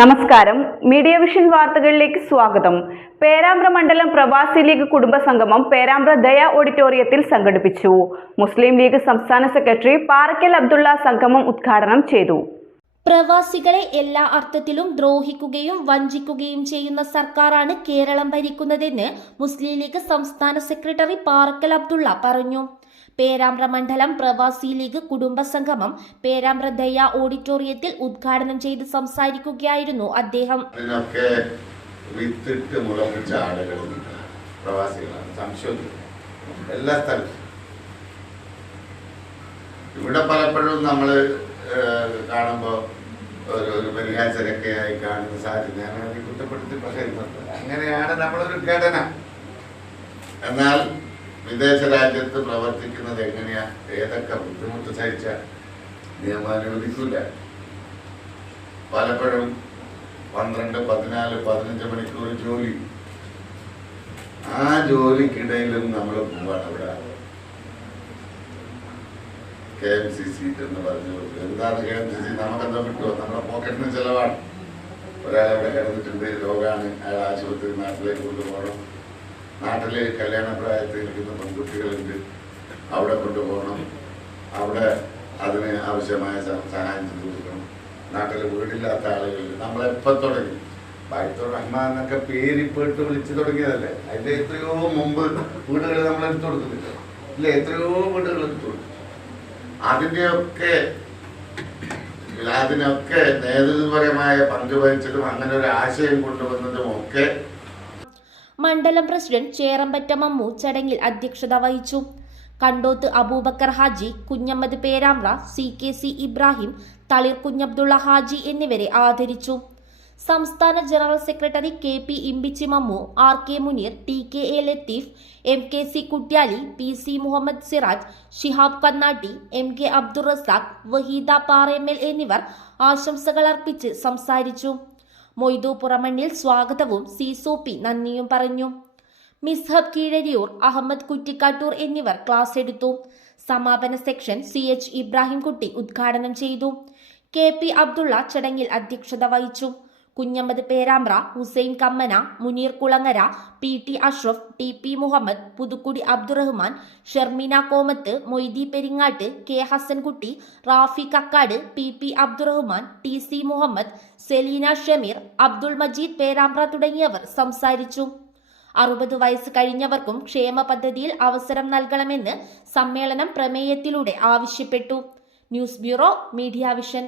നമസ്കാരം. Media vision വാർത്തകളിലേക്ക് സ്വാഗതം. പേരാമ്പ്ര മണ്ഡലം പ്രവാസി ലീഗ് കുടുംബസംഗമം പേരാമ്പ്ര ദയ ഓഡിറ്റോറിയത്തിൽ സംഘടിപ്പിച്ചു. മുസ്ലിം ലീഗ് സംസ്ഥാന സെക്രട്ടറി പാറക്കൽ അബ്ദുള്ള സംഗമം ഉദ്ഘാടനം ചെയ്തു. പ്രവാസികളെ എല്ലാ അർത്ഥത്തിലും ദ്രോഹിക്കുകയും വഞ്ചിക്കുകയും ചെയ്യുന്ന സർക്കാരാണ് കേരളം ഭരിക്കുന്നതെന്ന് മുസ്ലിം ലീഗ് സംസ്ഥാന സെക്രട്ടറി പാറക്കൽ അബ്ദുള്ള പറഞ്ഞു. പേരാമ്പ്ര മണ്ഡലം പ്രവാസി ലീഗ് കുടുംബസംഗമം പേരാമ്പ്ര ദയ ഓഡിറ്റോറിയത്തിൽ ഉദ്ഘാടനം ചെയ്ത് സംസാരിക്കുകയായിരുന്നു അദ്ദേഹം. വിത്തിട്ട് മുളപ്പിച്ച ആളുകൾ പ്രവാസികളാണ്, സംശയമില്ല. എല്ലാ സ്ഥലത്തും ഇവിടെ പലപ്പോഴും നമ്മൾ കാണുമ്പോൾ ഒരു പരിഹാസരൊക്കെയായി കാണുന്ന സാഹചര്യം കുറ്റപ്പെടുത്തി പറയുന്നത് അങ്ങനെയാണ് നമ്മളൊരു ഘടന. എന്നാൽ വിദേശ രാജ്യത്ത് പ്രവർത്തിക്കുന്നത് എങ്ങനെയാ, ഏതൊക്കെ ബുദ്ധിമുട്ട് സഹിച്ച നിയമം അനുവദിക്കില്ല. പലപ്പോഴും 12, 14, 15 മണിക്കൂർ ജോലി, ആ ജോലിക്കിടയിലും നമ്മൾ പോവാണ്. ഇവിടെ KMCC എന്ന് പറഞ്ഞു. എന്താണ് KMCC? നമുക്കെന്തോ കിട്ടുമോ? നമ്മുടെ പോക്കറ്റിന് ചിലവാണ്. ഒരാളെവിടെ കിടന്നിട്ടുണ്ട്, രോഗമാണ്, അയാൾ ആശുപത്രി നാട്ടിലേക്ക് കൊണ്ടുപോകണം. നാട്ടിൽ കല്യാണ പ്രായത്തിൽ നിൽക്കുന്ന പെൺകുട്ടികളുണ്ട്, അവിടെ കൊണ്ടുപോകണം. അവിടെ അതിന് ആവശ്യമായ സഹായം ചെയ്തു കൊടുക്കണം. നാട്ടിൽ വീടില്ലാത്ത ആളുകൾ നമ്മളെപ്പം തുടങ്ങി ബൈത്തുർ റഹ്മാൻ എന്നൊക്കെ പേരിപ്പെട്ട് വിളിച്ചു തുടങ്ങിയതല്ലേ. അതിൻ്റെ എത്രയോ മുമ്പ് വീടുകൾ നമ്മൾ എടുത്തു കൊടുക്കുന്നില്ല, ഇല്ല? എത്രയോ വീടുകൾ എടുത്തു കൊടുക്കും. അതിനൊക്കെ നേതൃത്വപരമായ പങ്ക് വഹിച്ചതും അങ്ങനെ ഒരു ആശയം കൊണ്ടുവന്നതും ഒക്കെ. മണ്ഡലം പ്രസിഡന്റ് ചേറമ്പറ്റ മമ്മു ചടങ്ങിൽ അധ്യക്ഷത വഹിച്ചു. കണ്ടോത്ത് അബൂബക്കർ ഹാജി, കുഞ്ഞമ്മദ് പേരാമ്പ്ര, CKC ഇബ്രാഹിം, തളിർ കുഞ്ഞബ്ദുള്ള ഹാജി എന്നിവരെ ആദരിച്ചു. സംസ്ഥാന general secretary KP Imbichi Mammu, RK Muneer, TKA Latheef, MKC Kutyali, PC Muhammad Siraj, Shihab Kannatti, MK Abdul Razak, Waheeda Paremmal എന്നിവർ ആശംസകൾ അർപ്പിച്ച് സംസാരിച്ചു. മൊയ്തു പുറമണ്ണിൽ സ്വാഗതവും CSOP നന്ദിയും പറഞ്ഞു. മിസ്ഹബ് കീഴരിയൂർ, അഹമ്മദ് കുറ്റിക്കാട്ടൂർ എന്നിവർ ക്ലാസ് എടുത്തു. സമാപന സെക്ഷൻ CH ഇബ്രാഹിംകുട്ടി ഉദ്ഘാടനം ചെയ്തു. KP അബ്ദുള്ള ചടങ്ങിൽ അധ്യക്ഷത വഹിച്ചു. Kunhammad Perambra, Hussain Kammana, Muneer Kulangara, PT Ashraf, TP Muhammad, Puthukkudi Abdurahman, ഷെർമിന Komath, Moythi Peringatt, K Hasankutty, Rafi Kakkad, PP Abdurahman, TC Muhammad, Selina Shameer, Abdul Majeed Perambra തുടങ്ങിയവർ സംസാരിച്ചു. 60 വയസ്സ് കഴിഞ്ഞവർക്കും ക്ഷേമ പദ്ധതിയിൽ അവസരം നൽകണമെന്ന് സമ്മേളനം പ്രമേയത്തിലൂടെ ആവശ്യപ്പെട്ടു. News bureau, media vision.